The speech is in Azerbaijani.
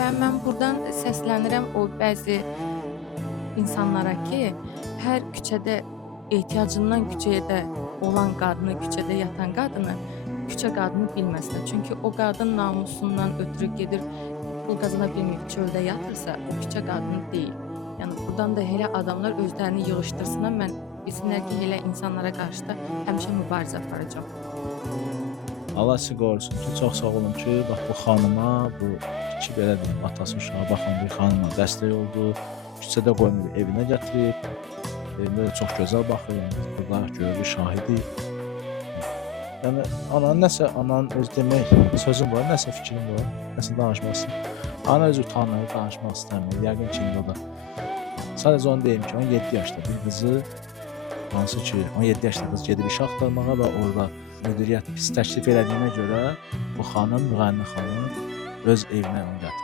Və mən burdan səslənirəm o bəzi insanlara ki, hər küçədə ehtiyacından küçədə olan qadını, küçədə yatan qadını, küçə qadını bilməsinlər. Çünki o qadın namusundan ötürü gedir, pul qazana bilməyib çöldə yatırsa, o küçə qadını deyil. Yəni burdan da elə adamlar özlərini yığışdırsınlar, mən bilsinlər ki, elə insanlara qarşı da həmişə mübarizə aparacağam. Allah sizi qorusun ki, çox sağ olun ki, bax bu xanıma, bu ki, belə deyim, atası uşağa baxan bir xanıma dəstək oldu. Küçədə qoymayıb evinə gətirib. Evində də çox gözəl baxır, yəni burada görülür, şahidik. Yəni ananın öz demək sözüm var, nəsə fikrim var, nəsə danışmaq istəyir. Ana öz utanır, danışmaq istəmir. Yəqin ki, indi o da. Sadəcə onu deyim ki, 17 yaşda bir qızı, hansı ki 17 yaşda qız gedib iş axtarmağa və orada müdiriyyət pis təklif elədiyinə görə bu xanım, müğənni xanım öz evinə onu gətirib.